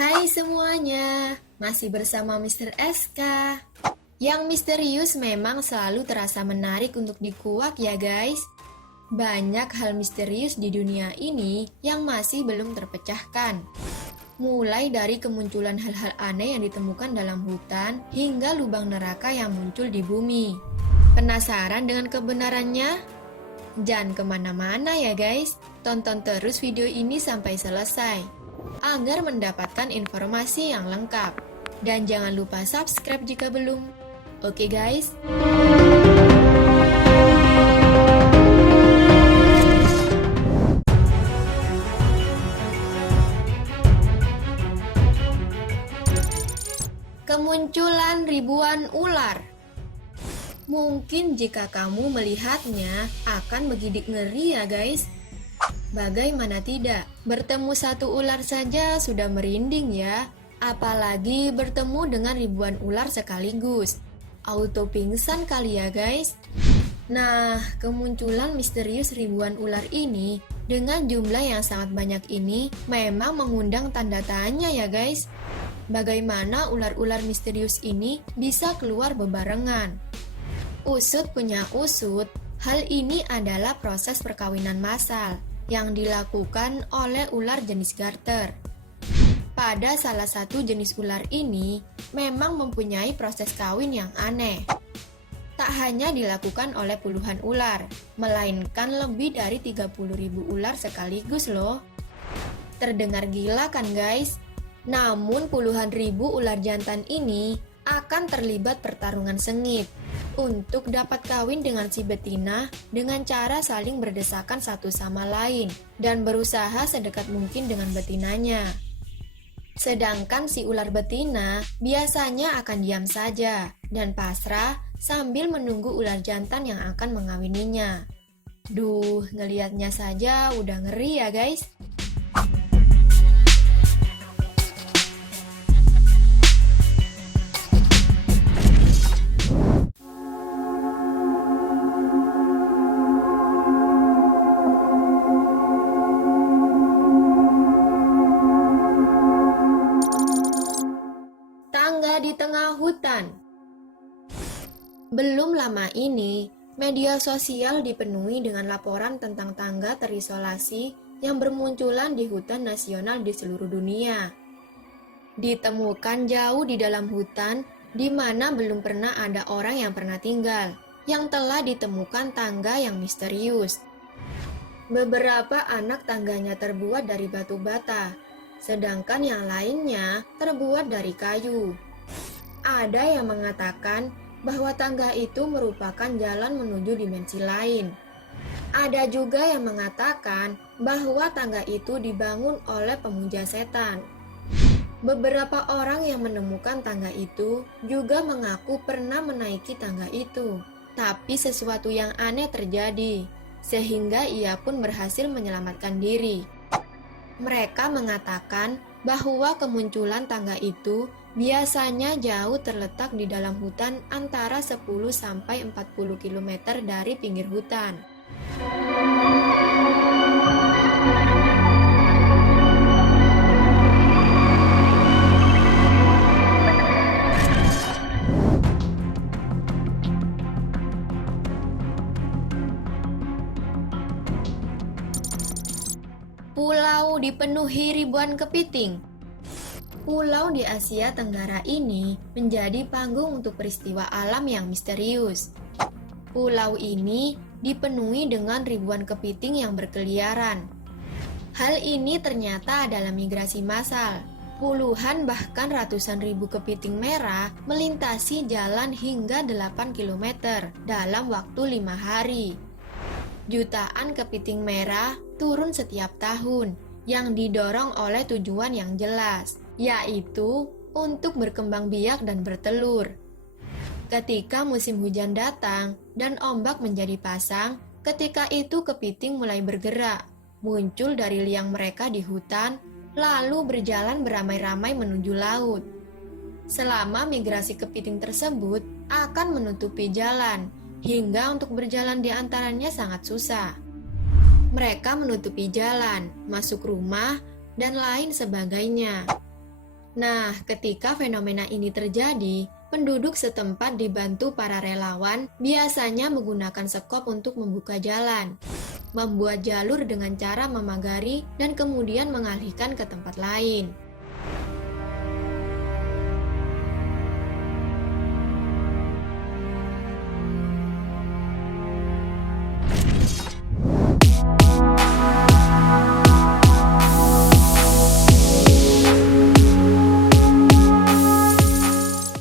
Hai semuanya, masih bersama Mr. SK. Yang misterius memang selalu terasa menarik untuk dikuak ya guys. Banyak hal misterius di dunia ini yang masih belum terpecahkan. Mulai dari kemunculan hal-hal aneh yang ditemukan dalam hutan hingga lubang neraka yang muncul di bumi. Penasaran dengan kebenarannya? Jangan kemana-mana ya guys, tonton terus video ini sampai selesai agar mendapatkan informasi yang lengkap. Dan jangan lupa subscribe jika belum. Oke guys? Kemunculan ribuan ular. Mungkin jika kamu melihatnya akan begidik ngeri ya guys. Bagaimana tidak, bertemu satu ular saja sudah merinding ya. Apalagi bertemu dengan ribuan ular sekaligus. Auto pingsan kali ya guys. Nah, kemunculan misterius ribuan ular ini dengan jumlah yang sangat banyak ini memang mengundang tanda tanya ya guys. Bagaimana ular-ular misterius ini bisa keluar bebarengan? Usut punya usut, hal ini adalah proses perkawinan massal yang dilakukan oleh ular jenis garter. Pada salah satu jenis ular ini memang mempunyai proses kawin yang aneh. Tak hanya dilakukan oleh puluhan ular, melainkan lebih dari 30.000 ular sekaligus loh. Terdengar gila kan guys? Namun puluhan ribu ular jantan ini akan terlibat pertarungan sengit untuk dapat kawin dengan si betina dengan cara saling berdesakan satu sama lain dan berusaha sedekat mungkin dengan betinanya. Sedangkan si ular betina biasanya akan diam saja dan pasrah sambil menunggu ular jantan yang akan mengawininya. Duh, ngelihatnya saja udah ngeri ya guys. Tangga di tengah hutan. Belum lama ini, media sosial dipenuhi dengan laporan tentang tangga terisolasi yang bermunculan di hutan nasional di seluruh dunia. Ditemukan jauh di dalam hutan, di mana belum pernah ada orang yang pernah tinggal, yang telah ditemukan tangga yang misterius. Beberapa anak tangganya terbuat dari batu bata, sedangkan yang lainnya terbuat dari kayu. Ada yang mengatakan bahwa tangga itu merupakan jalan menuju dimensi lain. Ada juga yang mengatakan bahwa tangga itu dibangun oleh pemuja setan. Beberapa orang yang menemukan tangga itu juga mengaku pernah menaiki tangga itu, tapi sesuatu yang aneh terjadi, sehingga ia pun berhasil menyelamatkan diri. Mereka mengatakan bahwa kemunculan tangga itu biasanya jauh terletak di dalam hutan antara 10-40 km dari pinggir hutan. Pulau dipenuhi ribuan kepiting. Pulau di Asia Tenggara ini menjadi panggung untuk peristiwa alam yang misterius. Pulau ini dipenuhi dengan ribuan kepiting yang berkeliaran. Hal ini ternyata adalah migrasi massal. Puluhan bahkan ratusan ribu kepiting merah melintasi jalan hingga 8 km dalam waktu 5 hari. Jutaan kepiting merah turun setiap tahun yang didorong oleh tujuan yang jelas, yaitu untuk berkembang biak dan bertelur. Ketika musim hujan datang dan ombak menjadi pasang, ketika itu kepiting mulai bergerak, muncul dari liang mereka di hutan, lalu berjalan beramai-ramai menuju laut. Selama migrasi kepiting tersebut akan menutupi jalan, hingga untuk berjalan di antaranya sangat susah. Mereka menutupi jalan, masuk rumah, dan lain sebagainya. Nah, ketika fenomena ini terjadi, penduduk setempat dibantu para relawan biasanya menggunakan sekop untuk membuka jalan, membuat jalur dengan cara memagari dan kemudian mengalihkan ke tempat lain.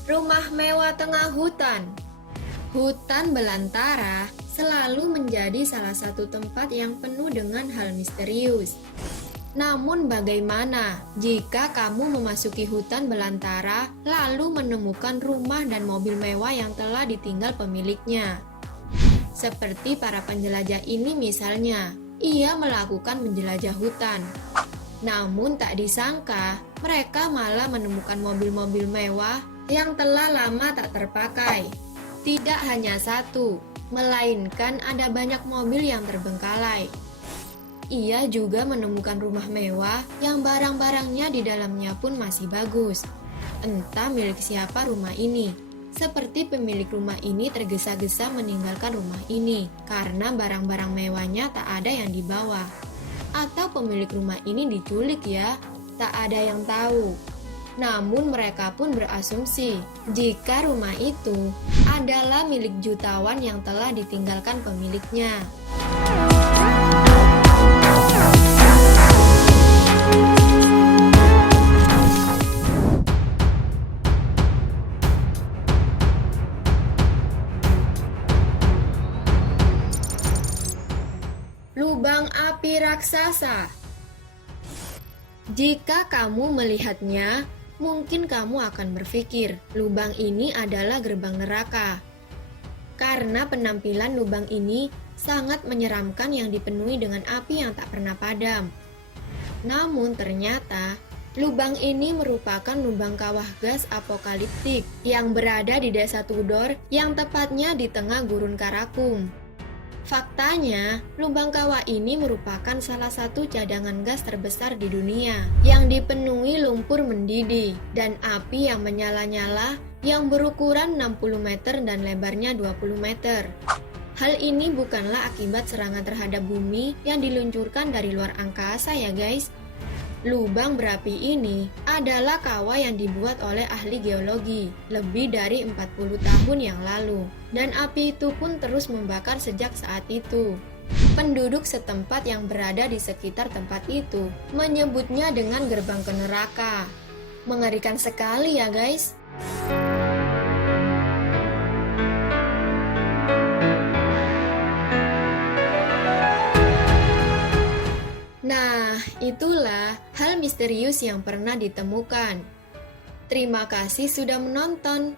Rumah mewah tengah hutan. Hutan belantara selalu menjadi salah satu tempat yang penuh dengan hal misterius. Namun bagaimana jika kamu memasuki hutan belantara lalu menemukan rumah dan mobil mewah yang telah ditinggal pemiliknya? Seperti para penjelajah ini misalnya, ia melakukan menjelajah hutan. Namun tak disangka, mereka malah menemukan mobil-mobil mewah yang telah lama tak terpakai. Tidak hanya satu, melainkan ada banyak mobil yang terbengkalai. Ia juga menemukan rumah mewah yang barang-barangnya di dalamnya pun masih bagus. Entah milik siapa rumah ini. Seperti pemilik rumah ini tergesa-gesa meninggalkan rumah ini karena barang-barang mewahnya tak ada yang dibawa. Atau pemilik rumah ini diculik ya, tak ada yang tahu. Namun mereka pun berasumsi jika rumah itu adalah milik jutawan yang telah ditinggalkan pemiliknya. Lubang api raksasa. Jika kamu melihatnya, mungkin kamu akan berpikir lubang ini adalah gerbang neraka. Karena penampilan lubang ini sangat menyeramkan yang dipenuhi dengan api yang tak pernah padam. Namun ternyata, lubang ini merupakan lubang kawah gas apokaliptik yang berada di desa Tudor yang tepatnya di tengah gurun Karakum. Faktanya, lubang kawah ini merupakan salah satu cadangan gas terbesar di dunia yang dipenuhi lumpur mendidih dan api yang menyala-nyala yang berukuran 60 meter dan lebarnya 20 meter. Hal ini bukanlah akibat serangan terhadap bumi yang diluncurkan dari luar angkasa ya guys. Lubang berapi ini adalah kawah yang dibuat oleh ahli geologi lebih dari 40 tahun yang lalu, dan api itu pun terus membakar sejak saat itu. Penduduk setempat yang berada di sekitar tempat itu menyebutnya dengan gerbang ke neraka. Mengerikan sekali ya guys. Nah, itulah hal misterius yang pernah ditemukan. Terima kasih sudah menonton.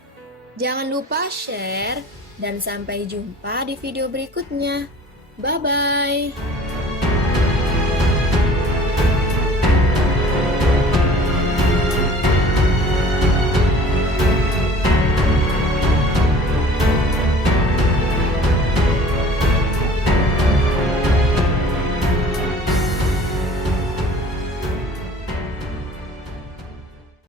Jangan lupa share dan sampai jumpa di video berikutnya. Bye-bye.